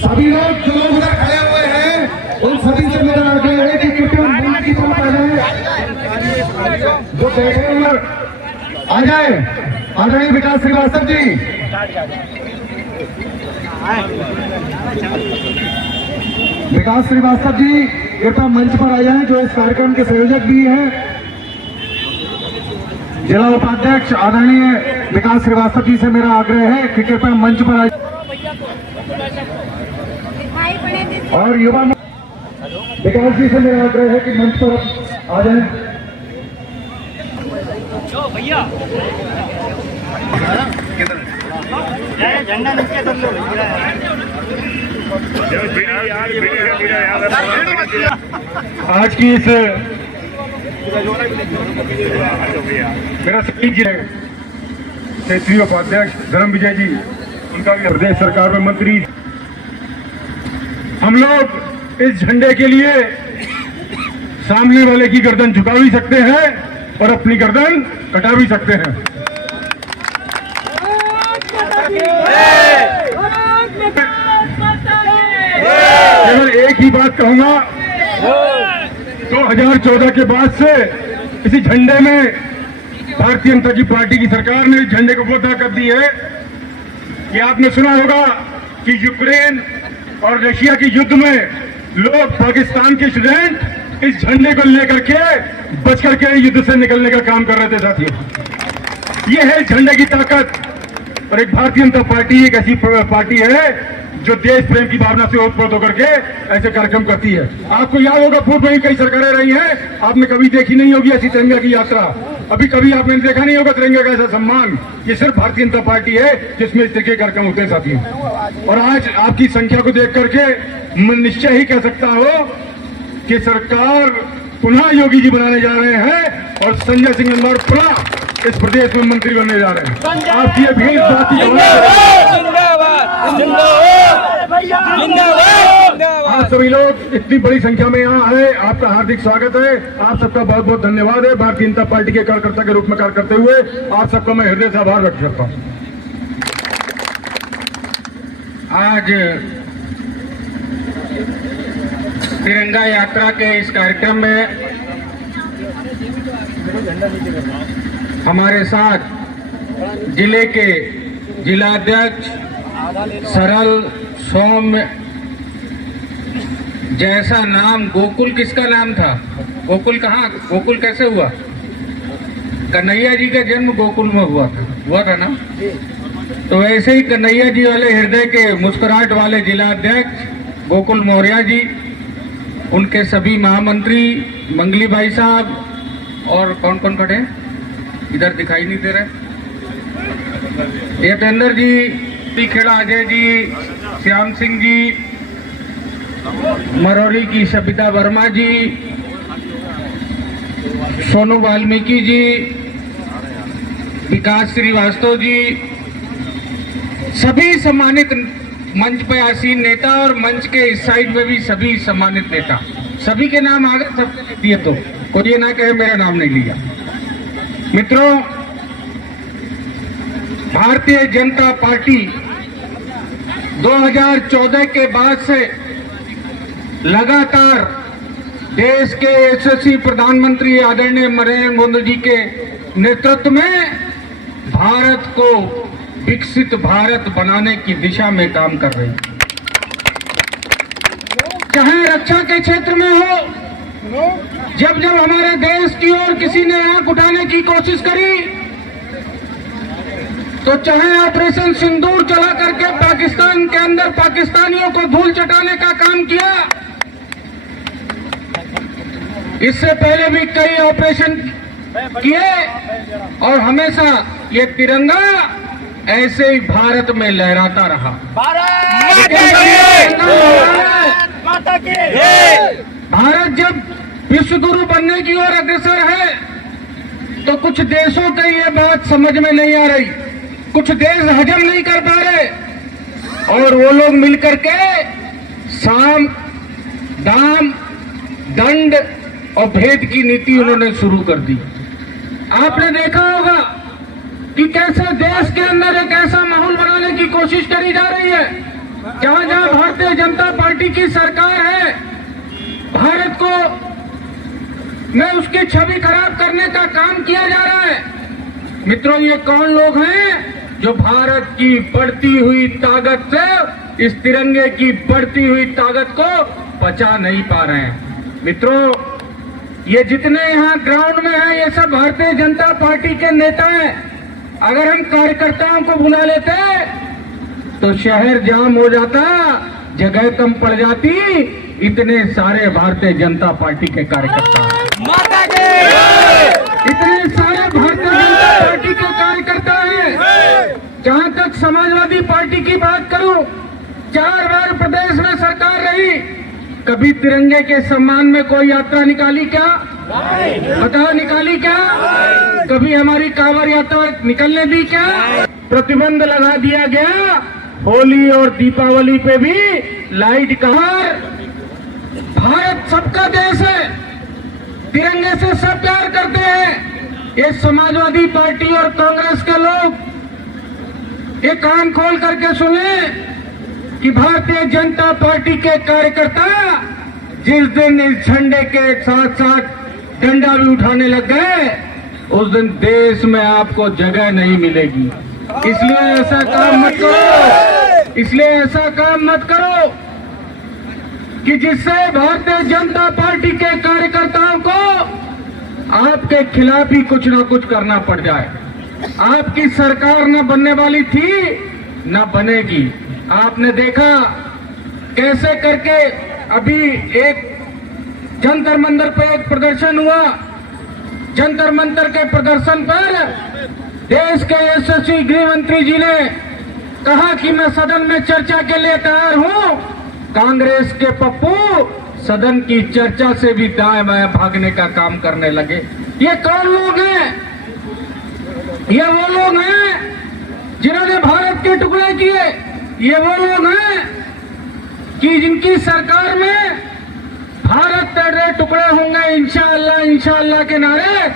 सभी लोग जो लोग उधर खड़े हुए हैं उन सभी से मेरा आग्रह है कि कृपया मंच की तरफ आ जाए। जो बैठे हुए आ जाए। आदरणीय विकास श्रीवास्तव जी, विकास श्रीवास्तव जी कृपया मंच पर आ जाएं, जो इस कार्यक्रम के संयोजक भी हैं। जिला उपाध्यक्ष आदरणीय विकास श्रीवास्तव जी से मेरा आग्रह है कि कृपया मंच पर आ जाए और युवा विकास जी से मेरा आग्रह है कि मंच पर आ जाएं। भैया झंडा नीचे कर लो। आज की इस मेरा स्पीच है क्षेत्रीय उपाध्यक्ष धर्म विजय जी, उनका भी प्रदेश सरकार में मंत्री। हम लोग इस झंडे के लिए सामने वाले की गर्दन झुका भी सकते हैं और अपनी गर्दन कटा भी सकते हैं। केवल एक ही बात कहूंगा, 2014 के बाद से इसी झंडे में भारतीय जनता पार्टी की सरकार ने झंडे को वोधा कर दी है कि आपने सुना होगा कि यूक्रेन और रशिया के युद्ध में लोग पाकिस्तान के स्टूडेंट इस झंडे को लेकर के बच करके युद्ध से निकलने का काम कर रहे थे साथियों। ये है झंडे की ताकत। और एक भारतीय जनता पार्टी एक ऐसी पार्टी है जो देश प्रेम की भावना से ओतप्रोत होकर के ऐसे कार्यक्रम करती है। आपको याद होगा पूर्व में कई सरकारें रही हैं, आपने कभी देखी नहीं होगी ऐसी तिरंगा की यात्रा। अभी कभी आपने देखा नहीं होगा तिरंगा का ऐसा सम्मान। ये सिर्फ भारतीय जनता पार्टी है जिसमें इस तरह के कार्यक्रम होते हैं साथियों। और आज आपकी संख्या को देख करके मैं निश्चय ही कह सकता हूँ कि सरकार पुनः योगी जी बनाने जा रहे हैं और संजय सिंह इंदौर पुनः इस प्रदेश में मंत्री बनने जा रहे हैं। आपकी ये भीड़ आप सभी लोग इतनी बड़ी संख्या में यहाँ आए, आपका हार्दिक स्वागत है। आप सबका बहुत बहुत धन्यवाद है। भारतीय जनता पार्टी के कार्यकर्ता के रूप में कार्य करते हुए आप सबका मैं हृदय से आभार व्यक्त करता हूँ। आज तिरंगा यात्रा के इस कार्यक्रम में हमारे साथ जिले के जिलाध्यक्ष सरल सौम्य, जैसा नाम गोकुल किसका नाम था? गोकुल कहाँ, गोकुल कैसे हुआ? कन्हैया जी का जन्म गोकुल में हुआ था ना। तो वैसे ही कन्हैया जी वाले हृदय के मुस्कुराहट वाले जिलाध्यक्ष गोकुल मौर्य जी, उनके सभी महामंत्री मंगली भाई साहब और कौन कौन खड़े इधर दिखाई नहीं दे रहे, यतेंद्र जी, खेड़ा अजय जी, श्याम सिंह जी, मरौली की सबिता वर्मा जी, सोनू वाल्मीकि जी, विकास श्रीवास्तव जी, सभी सम्मानित मंच पर आसीन नेता और मंच के इस साइड में भी सभी सम्मानित नेता, सभी के नाम आ गए, सबके लिख दिए तो कोई ये ना कहे मेरा नाम नहीं लिया। मित्रों, भारतीय जनता पार्टी 2014 के बाद से लगातार देश के यशस्वी प्रधानमंत्री आदरणीय नरेंद्र मोदी जी के नेतृत्व में भारत को विकसित भारत बनाने की दिशा में काम कर रही है। चाहे रक्षा के क्षेत्र में हो, जब जब हमारे देश की ओर किसी ने आंख उठाने की कोशिश करी, तो चाहे ऑपरेशन सिंदूर चला करके पाकिस्तान के अंदर पाकिस्तानियों को धूल चटाने का काम किया, इससे पहले भी कई ऑपरेशन किए और हमेशा ये तिरंगा ऐसे ही भारत में लहराता रहा। भारत जब विश्व गुरु बनने की ओर अग्रसर है तो कुछ देशों को ये बात समझ में नहीं आ रही, कुछ देश हजम नहीं कर पा रहे और वो लोग मिलकर के साम दाम दंड और भेद की नीति उन्होंने शुरू कर दी। आपने देखा होगा कि कैसे देश के अंदर एक ऐसा माहौल बनाने की कोशिश करी जा रही है। जहां जहां भारतीय जनता पार्टी की सरकार है, भारत को में उसकी छवि खराब करने का काम किया जा रहा है। मित्रों, ये कौन लोग हैं जो भारत की बढ़ती हुई ताकत से इस तिरंगे की बढ़ती हुई ताकत को पचा नहीं पा रहे हैं? मित्रों, ये जितने यहाँ ग्राउंड में हैं, ये सब भारतीय जनता पार्टी के नेता हैं। अगर हम कार्यकर्ताओं को बुला लेते तो शहर जाम हो जाता, जगह कम पड़ जाती। इतने सारे भारतीय जनता पार्टी के कार्यकर्ता, इतने सारे भारतीय जनता पार्टी के कार्यकर्ता हैं। जहां तक समाजवादी पार्टी की बात करूं, 4 बार प्रदेश में सरकार रही, कभी तिरंगे के सम्मान में कोई यात्रा निकाली क्या? बताओ, निकाली क्या? कभी हमारी कांवड़ यात्रा निकलने दी क्या? प्रतिबंध लगा दिया गया। होली और दीपावली पे भी लाइट कहार। भारत सबका देश है, तिरंगे से सब प्यार करते हैं। ये समाजवादी पार्टी और कांग्रेस के लोग ये कान खोल करके सुने कि भारतीय जनता पार्टी के कार्यकर्ता जिस दिन इस झंडे के साथ साथ डंडा भी उठाने लग गए, उस दिन देश में आपको जगह नहीं मिलेगी। इसलिए ऐसा काम मत करो, इसलिए ऐसा काम मत करो कि जिससे भारतीय जनता पार्टी के कार्यकर्ताओं को आपके खिलाफ ही कुछ ना कुछ करना पड़ जाए। आपकी सरकार न बनने वाली थी, न बनेगी। आपने देखा कैसे करके अभी एक जंतर मंतर पे एक प्रदर्शन हुआ। जंतर मंतर के प्रदर्शन पर देश के यशस्वी गृह मंत्री जी ने कहा कि मैं सदन में चर्चा के लिए तैयार हूं। कांग्रेस के पप्पू सदन की चर्चा से भी दाएं बाएं भागने का काम करने लगे। ये कौन लोग हैं? ये वो लोग हैं जिन्होंने भारत के टुकड़े किए। ये वो लोग हैं कि जिनकी सरकार में भारत तेरे टुकड़े होंगे इंशाअल्लाह इंशाअल्लाह के नारे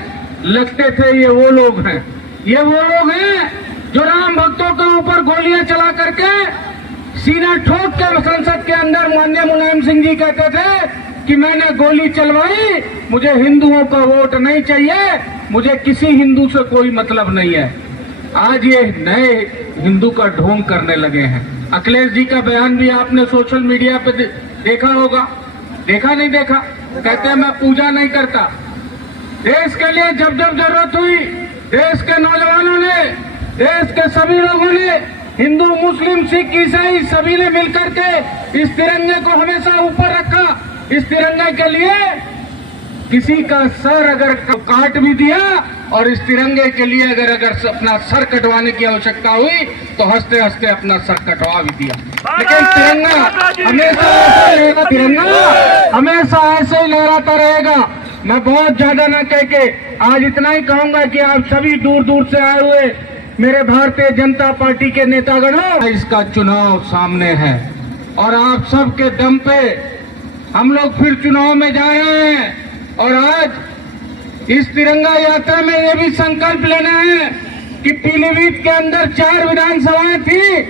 लगते थे। ये वो लोग हैं, ये वो लोग हैं जो राम भक्तों के ऊपर गोलियां चला करके सीना ठोक के संसद के अंदर माननीय मुलायम सिंह जी कहते थे कि मैंने गोली चलवाई, मुझे हिंदुओं का वोट नहीं चाहिए, मुझे किसी हिंदू से कोई मतलब नहीं है। आज ये नए हिंदू का ढोंग करने लगे हैं। अखिलेश जी का बयान भी आपने सोशल मीडिया पे देखा होगा, देखा नहीं देखा? कहते हैं मैं पूजा नहीं करता। देश के लिए जब जब जरूरत हुई, देश के नौजवानों ने, देश के सभी लोगों ने, हिंदू मुस्लिम सिख ईसाई सभी ने मिलकर के इस तिरंगे को हमेशा ऊपर रखा। इस तिरंगे के लिए किसी का सर अगर काट भी दिया और इस तिरंगे के लिए अगर अपना सर कटवाने की आवश्यकता हुई तो हंसते हंसते अपना सर कटवा भी दिया। लेकिन तिरंगा हमेशा ऐसे रहेगा, तिरंगा हमेशा ऐसे ही लहराता रहेगा। मैं बहुत ज्यादा न कह के आज इतना ही कहूंगा कि आप सभी दूर दूर से आए हुए मेरे भारतीय जनता पार्टी के नेतागणों, इसका चुनाव सामने है और आप सबके दम पे हम लोग फिर चुनाव में जा रहे हैं। और आज इस तिरंगा यात्रा में ये भी संकल्प लेना है कि पीलीभीत के अंदर 4 विधानसभाएं थी,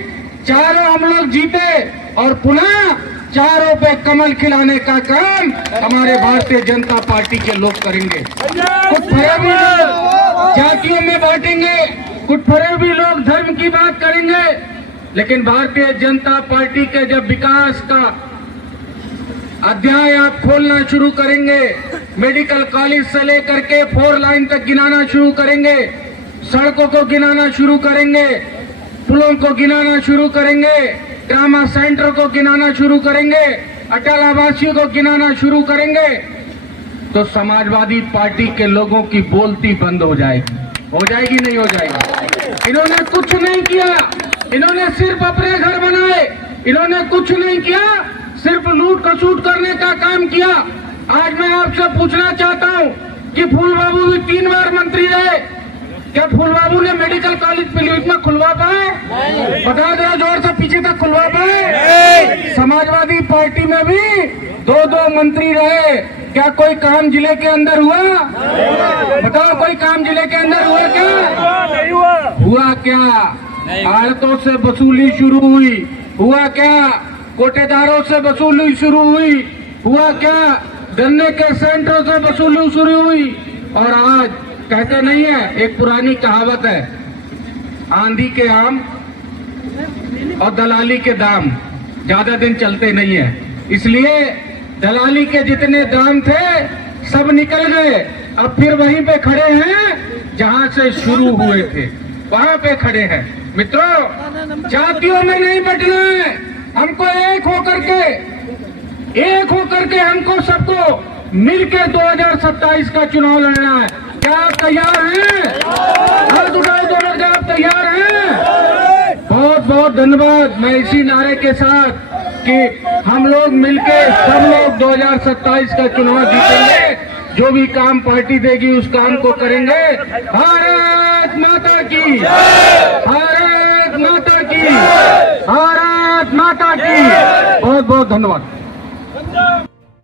चारों हम लोग जीते और पुनः चारों पे कमल खिलाने का काम हमारे भारतीय जनता पार्टी के लोग करेंगे। कुछ फरेबी लोग जातियों में बांटेंगे, कुछ फरेबी लोग धर्म की बात करेंगे, लेकिन भारतीय जनता पार्टी के जब विकास का अध्याय आप खोलना शुरू करेंगे, मेडिकल कॉलेज से लेकर के 4 लाइन तक गिनाना शुरू करेंगे, सड़कों को गिनाना शुरू करेंगे, पुलों को गिनाना शुरू करेंगे, ट्रामा सेंटर को गिनाना शुरू करेंगे, अटल आवासीय को गिनाना शुरू करेंगे, तो समाजवादी पार्टी के लोगों की बोलती बंद हो जाएगी। हो जाएगी नहीं हो जाएगी? इन्होंने कुछ नहीं किया, इन्होंने सिर्फ अपने घर बनाए, इन्होंने कुछ नहीं किया, सिर्फ लूट खसूट करने का काम किया। आज मैं आपसे पूछना चाहता हूं कि फूल बाबू भी 3 बार मंत्री रहे, क्या फूल बाबू ने मेडिकल कॉलेज पीलीभीत में खुलवा पाए? बता दो जोर से, पीछे तक खुलवा पाए? समाजवादी पार्टी में भी 2-2 मंत्री रहे, क्या कोई काम जिले के अंदर हुआ? बताओ, कोई काम जिले के अंदर हुआ क्या? हुआ क्या? आड़तों से वसूली शुरू हुई, हुआ क्या? कोटेदारों से वसूली शुरू हुई, हुआ क्या? गन्ने के सेंटरों से वसूली शुरू हुई। और आज कहते नहीं है, एक पुरानी कहावत है, आंधी के आम और दलाली के दाम ज्यादा दिन चलते नहीं है। इसलिए दलाली के जितने दाम थे सब निकल गए। अब फिर वहीं पे खड़े हैं जहां से शुरू हुए थे, वहां पे खड़े हैं। मित्रों, जातियों में नहीं बटना है, हमको एक होकर के हमको सबको मिलके 2027 का चुनाव लड़ना है। क्या आप तैयार हैं? हाथ उठाओ दोनों, क्या आप तैयार हैं? बहुत बहुत धन्यवाद। मैं इसी नारे के साथ कि हम लोग मिलके सब लोग 2027 का चुनाव जीतेंगे, जो भी काम पार्टी देगी उस काम को करेंगे। भारत माता की, भारत माता की, भारत माता की। बहुत बहुत धन्यवाद।